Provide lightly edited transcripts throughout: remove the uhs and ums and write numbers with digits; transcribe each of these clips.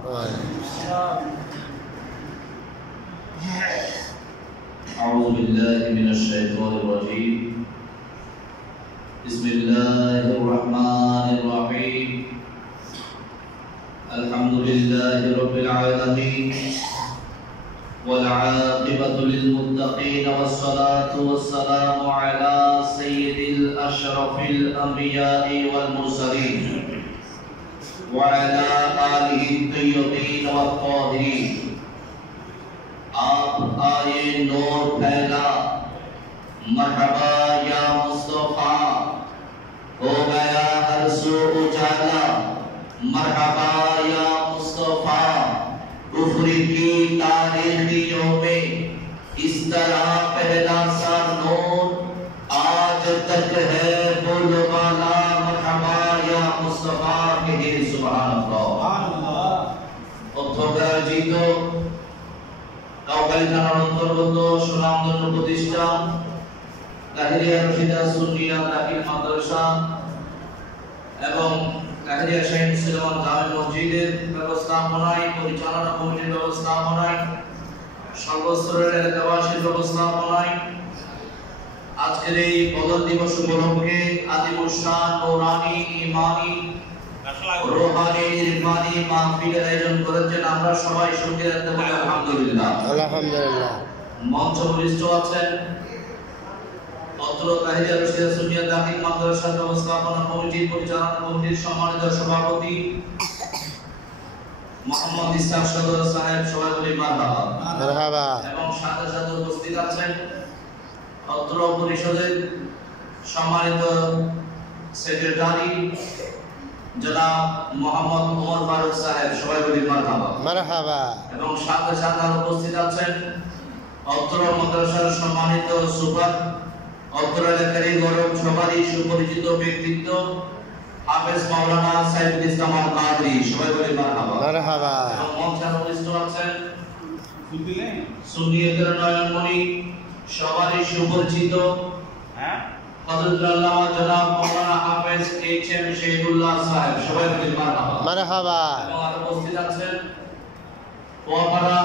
أعوذ بالله من الشيطان الرجيم بسم الله الرحمن الرحيم الحمد لله رب العالمين والعاقبة للمتقين والصلاة والسلام على سيد الأشرف الأنبياء والمرسلين وعلى آله الطيبين والطاهرين आप आए नूर फैला मरहबा या मुस्तफा हो गया हर सू उजाला मरहबा या मुस्तफा कुफ्र की तारीखियों में इस तरह पहला सा नूर आज तक है बोलबाला मरहबा या मुस्तफा के सुभान अल्लाह অর্থকারজিত কাউকালী থানার অন্তর্গত সুনামধন্য প্রতিষ্ঠান তাহিরিয়া রশিদা সুন্নিয়া দাখিল মাদ্রাসা এবং তাহিরিয়া শাহী মুসলমান জামে মসজিদের ব্যবস্থাপনায় পরিচালনা কমিটির ব্যবস্থাপনায় সর্বস্তরের এলাকাবাসীর ব্যবস্থাপনায় আজকের এই বদর দিবস উপলক্ষে আদিমুল শান নূরানী ঈমানী রূহানী ইরফানী মাহফিলের আয়োজন করেছেন। আমরা সবাই শুকরিয়া আদায় করি আলহামদুলিল্লাহ। আলহামদুলিল্লাহ। মঞ্চ উপবিষ্ট আছেন অত্র তাহিরিয়া রশিদা সুন্নিয়া দাখিল মাদ্রাসা ব্যবস্থাপনা কমিটির পরিচালনা কমিটির সম্মানিত সভাপতি মোহাম্মদ ইসহাক সদর সাহেব, সবাই বলি মারহাবা মারহাবা। এবং সাথে সাথে উপস্থিত আছেন অত্র পরিষদের সম্মানিত সেক্রেটারি জনাব মোহাম্মদ ওমর ফারুক সাহেব, সবাই বলি মারহাবা মারহাবা। এবং সাথে সাথে উপস্থিত আছেন অত্র মাদ্রাসার সম্মানিত সুপার, অত্র এলাকার গৌরব সবারই সুপরিচিত ব্যক্তিত্ব হাফেজ মাওলানা সাইফুল ইসলাম আল কাদরি, সবাই বলি মারহাবা মারহাবা। এবং মঞ্চে উপস্থিত আছেন সুন্নিয়তের নয়নমণি সবারই সুপরিচিত হযরত আল্লামা জনাব মাওলানা হাফেজ এইচএম শহীদুল্লাহ সাহেব, সবাই বলি মারহাবা মারহাবা। এবং আর উপস্থিত আছেন পোয়াপাড়া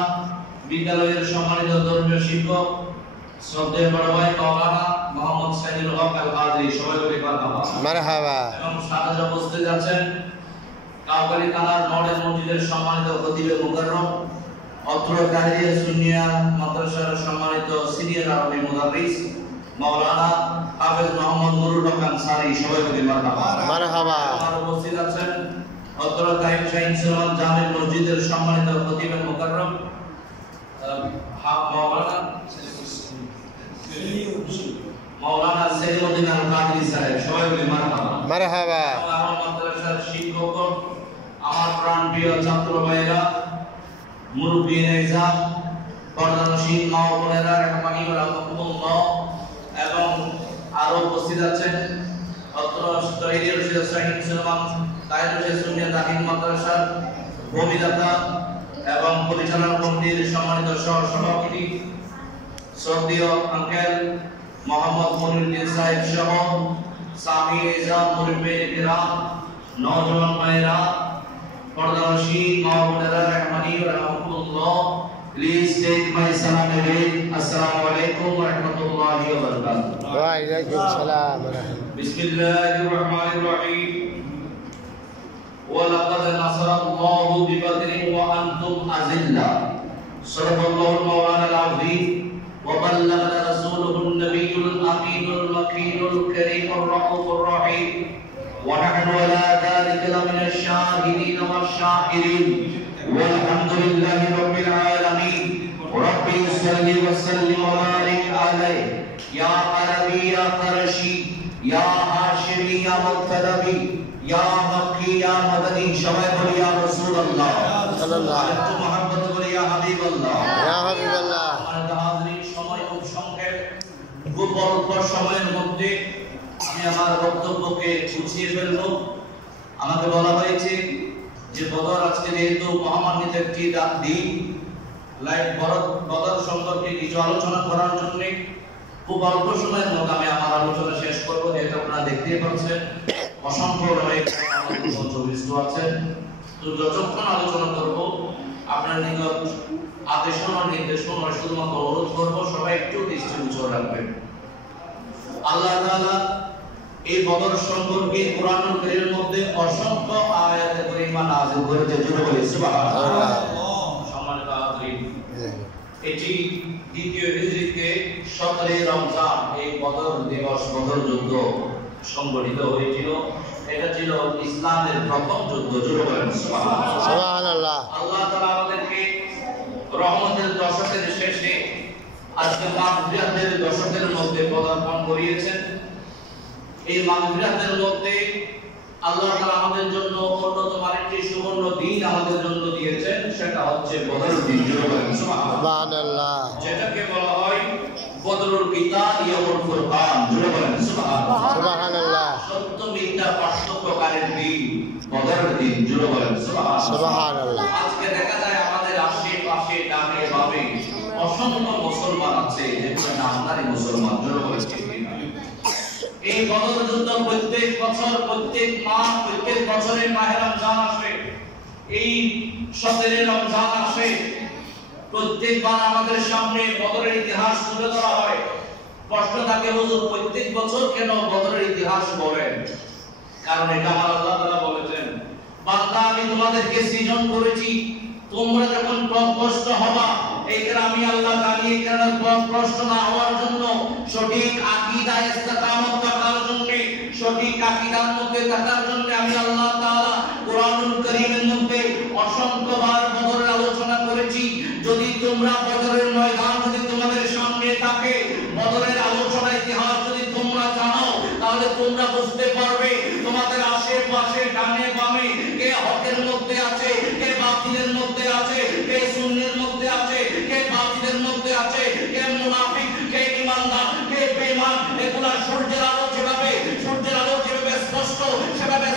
বিদ্যালয়ের সম্মানিত ধর্মীয় শিক্ষক শ্রদ্ধেয় বড় ভাই মাওলানা মোহাম্মদ সাইদুল হক আল কাদরি, সবাই বলি মারহাবা মারহাবা। এবং সাথে উপস্থিত আছেন কাউকালী থানার মডেল মসজিদের সম্মানিত খতিবে মুকাররম, অত্র তাহিরিয়া সুন্নিয়া মাদ্রাসার সম্মানিত সিনিয়র আরবি মুদাররিস মাওলানা হাফেজ মোহাম্মদ নুরুল হক আনসারী, সবাই বলি মারহাবা মারহাবা। আর উপস্থিত আছেন অত্র তাহিরিয়া শাহী মুসলমান জামে মসজিদের সম্মানিত খতিবে মুকাররম মাওলানা সেলিমউদ্দিন আল কাদরি সাহেব, সবাই বলি মারহাবা মারহাবা। আমার মাদ্রাসার শিক্ষক, আমার প্রাণপ্রিয় ছাত্র ভাইরা, মুরব্বী নিজাম, পর্দানশীল মা ও বোনেরা রাহমানি ওয়া রাহমাতুল্লাহ, এবং আরো উপস্থিত আছেন অত্র তাহিরিয়া রশিদা শাহী মুসলমান তাহিরিয়া সুন্নিয়া দাখিল মাদ্রাসার ভূমিদাতা এবং পরিচালনা কমিটির সম্মানিত সহ-সভাপতি শ্রদ্ধেয় আঙ্কেল মোহাম্মদ মনিরুদ্দিন সাহেব সহ সামি ইজাম মুরব্বী কিরাম, নওজওয়ান ভাইরা, পর্দানশীল মা ও বোনেরা রাহমানি ওয়া রাহমাতুল্লাহ, প্লিজ টেক মাই সালাম away. আসসালামু আলাইকুম ওয়া রাহমাতুল্লাহি ওয়া বারাকাতুহু। ওয়া আলাইকুম আসসালাম ওয়া রাহমাতুল্লাহ। বিসমিল্লাহির রহমানির রহিম। ولقد نصر الله ببدر وأنتم أذلة صدق الله المولانا العظيم وبلغنا رسوله النبي الأمين المكين الكريم الرؤوف الرحيم ونحن على ذلك لمن الشاهدين والشاكرين والحمد لله رب العالمين ربي صل وسلم وبارك عليه يا عربي يا قرشي يا هاشمي يا مطلبي या मक्की या मदनी, सबाई बोली या रसूल अल्लाह सल्लल्लाहु अलैहि वसल्लम, मोहब्बत बोली या हबीब अल्लाह या हबीब अल्लाह। আমার হাজিরিন, সময় খুব সংক্ষেপ, খুব অল্প সময়ের মধ্যে আমি আমার বক্তব্যকে গুছিয়ে ফেলব। আমাকে বলা হয়েছে যে বদর আজকে যেহেতু মহামান্বিত একটি দিন, লাইভ বদর সম্পর্কে কিছু আলোচনা করার জন্য খুব অল্প সময়ের মধ্যে আমি আমার আলোচনা শেষ করব। যেহেতু আপনারা দেখতেই পাচ্ছেন অসংখ্য মঞ্চ বিশিষ্ট আছেন, তো তো যতক্ষণ আলোচনা করব আপনার নিকট আদেশ ও নির্দেশ শুধুমাত্র অনুরোধ করব সবাই একটু দৃষ্টি গোচর রাখবেন। আল্লাহ তাআলা এই বদর সম্পর্কে কোরআনুল কারীমের মধ্যে অসংখ্য আয়াতে কারিমা নাযিল করেছে। জোরে বলি সুবহানাল্লাহ। সম্মানিত হাজরিন, এটি দ্বিতীয় হিজরিতে 17 রমজান এই বদর দিবস, বদর যুদ্ধ সংগঠিত হয়েছিল। এটা ছিল ইসলামের প্রথম যুদ্ধ। জোরে বলেন সুবহানাল্লাহ। আল্লাহ তাআলা আমাদেরকে রহমতের দশকের শেষে আজকে মাগফিরাতের দশকের মধ্যে পদার্পণ করিয়েছেন। এই মাগফিরাতের মধ্যে আল্লাহ তাআলা আমাদের জন্য অন্যতম আরেকটি সুবর্ণ দিন আমাদের জন্য দিয়েছেন, সেটা হচ্ছে বদরের দিন। জোরে বলেন সুবহানাল্লাহ। যেটাকে বলা হয় বদরুল কিতাল ইয়াউমুল ফুরকান। জোরে বলেন সুবহানাল্লাহ। সত্য মিথ্যা পার্থক্যকারীর দিন বদরের দিন। জোরে বলেন সুবহানাল্লাহ। আজকে দেখা যায় আমাদের আশেপাশে ডানে বামে অসংখ্য মুসলমান আছে যেগুলো নামধারী মুসলমান। জোরে বলেন এই বদর যুদ্ধ প্রত্যেক বছর, প্রত্যেক মাস, প্রত্যেক বছরে মাহে রমজান আসে, এই 17 রমজান আসে, প্রত্যেকবার আমাদের সামনে বদরের ইতিহাস তুলে ধরা হয়। প্রশ্ন থাকে, হুজুর প্রত্যেক বছর কেন বদরের ইতিহাস বলেন? কারণ এটা আমার আল্লাহ তাআলা বলেছেন, বান্দা আমি তোমাদেরকে সৃজন করেছি, তোমরা যখন পথভ্রষ্ট হবা, এইখানে আমি আল্লাহ জানি এখানে পথভ্রষ্ট না হওয়ার জন্য, সঠিক আকীদা ইস্তেকামত থাকার জন্য, সঠিক আকীদার মধ্যে থাকার জন্য আমি আল্লাহ তাআলা কোরআনুল কারীমের মধ্যে অসংখ্যবার বদরের আলোচনা করেছি। যদি তোমরা বদরের ময়দান যদি তোমাদের সামনে থাকে, বদরের আলোচনা ইতিহাস যদি তোমরা জানো, তাহলে তোমরা বুঝতে পারবে তোমাদের আশেপাশে ডানে বামে কে হকের মধ্যে আছে, কে বাতিলের মধ্যে আছে, কে সুন্নির মধ্যে আছে, কে বাতিলের মধ্যে আছে, কে মুনাফিক, কে ঈমানদার, কে বেঈমান। এগুলা সূর্যের আলো যেভাবে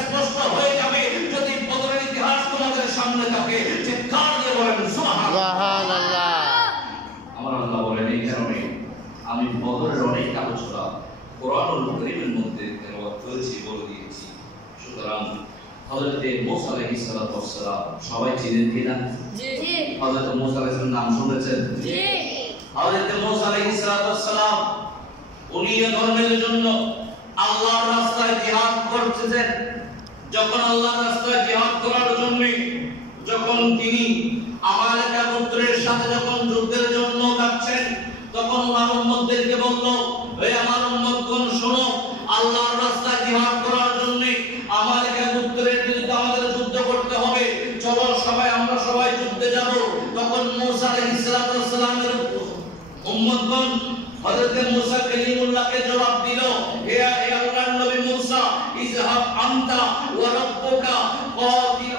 স্পষ্ট হয়ে যাবে যদি বদরের ইতিহাস তোমাদের সামনে থাকে। চিৎকার দিয়ে বলেন সুবহানাল্লাহ। আমার আল্লাহ বলেন, এই কারণে আমি বদরের অনেক আলোচনা কোরআনুল কারীমের মধ্যে তেলাওয়াত করেছি, বলে দিয়েছি। সুতরাং হযরত মুসা আলাইহিস সালাতু ওয়াস সালাম সবাই চিনেন কিনা? জি। হযরত মুসা আলাইহিস সালাম নাম শুনেছেন? জি। হযরত মুসা আলাইহিস সালাতু ওয়াস সালাম উনি এই ধর্মের জন্য আল্লাহর রাস্তায় জিহাদ করতেছেন। যখন আল্লাহর রাস্তায় জিহাদ করার জন্য যখন তিনি আমালেকা গোত্রের সাথে যখন যুদ্ধের জন্য যাচ্ছেন, তখন ওনার উম্মতদেরকে বলল, হে আমার উম্মতগণ শোনো, আল্লাহর রাস্তায় জিহাদ করার জন্য আমালেকা গোত্রের বিরুদ্ধে আমাদের যুদ্ধ করতে হবে, চলো সবাই আমরা সবাই যুদ্ধে যাব। তখন মুসা আলাইহিস সালাতু ওয়াস সালামের উম্মতগণ হযরত মুসা কালিমুল্লাহকে জবাব দিল, হে আল্লাহর নবী মুসা, ইযহাব আনতা ওয়া রাব্বুকা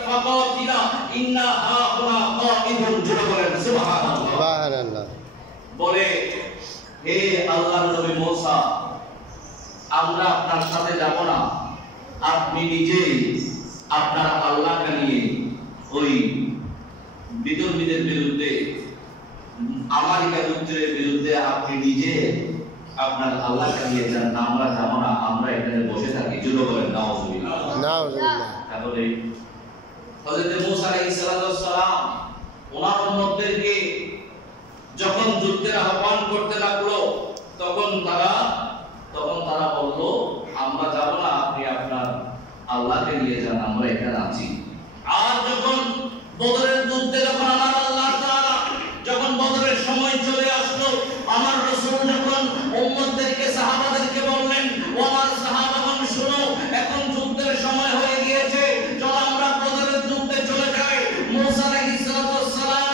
ফাকাতিলা ইন্না হাহুনা কাঈদুন। জোরে বলেন সুবহানাল্লাহ। বলে, হে আল্লাহর নবী মুসা, আমরা আপনার সাথে যাব না, আপনি নিজেই আপনার আল্লাহকে নিয়ে ওই বিদ্রোহীদের বিরুদ্ধে, আমালিকা গোত্রের বিরুদ্ধে আপনি নিজে আপনার আল্লাহকে নিয়ে যান, আমরা যাব না, আমরা এখানে বসে থাকি। জোরে বলেন নাউযুবিল্লাহ। তাহলে হযরত মুসা আলাইহিস সালাম ওনার উম্মতদেরকে যখন যুদ্ধের আহ্বান করতে লাগলো, তখন তারা বলল, আমরা যাব না, আপনি আপনার আল্লাহকে নিয়ে যান, আমরা এখানে আছি। আর যখন বদরের যুদ্ধে যখন আমার আল্লাহ তাআলা যখন বদরের সময় চলে আসলো, আমার রাসূল যখন উম্মতদেরকে সাহাবাদেরকে বললেন, ও আমার সাহাবাগণ শুনো, এখন যুদ্ধের সময় হয়ে গিয়েছে, চলো আমরা বদরের যুদ্ধে চলে যাই। মুসা আলাইহিস সালাম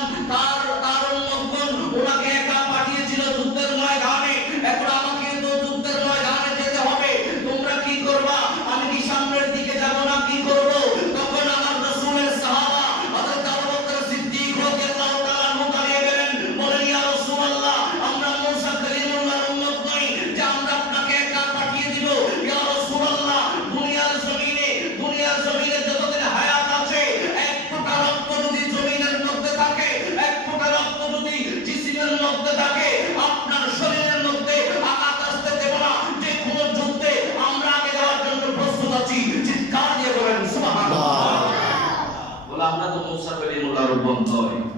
তার উম্মতগণ ওনাকে একা পাঠিয়েছিল যুদ্ধের ময়দানে, এখন আমাকে তো যুদ্ধের ময়দানে যেতে হবে, তোমরা কি করবা? আমি কি সামনের দিকে যাব না কি করব? তখন আমার রাসূলের সাহাবা হযরত আবু অবস্থার অভ্যন্তরে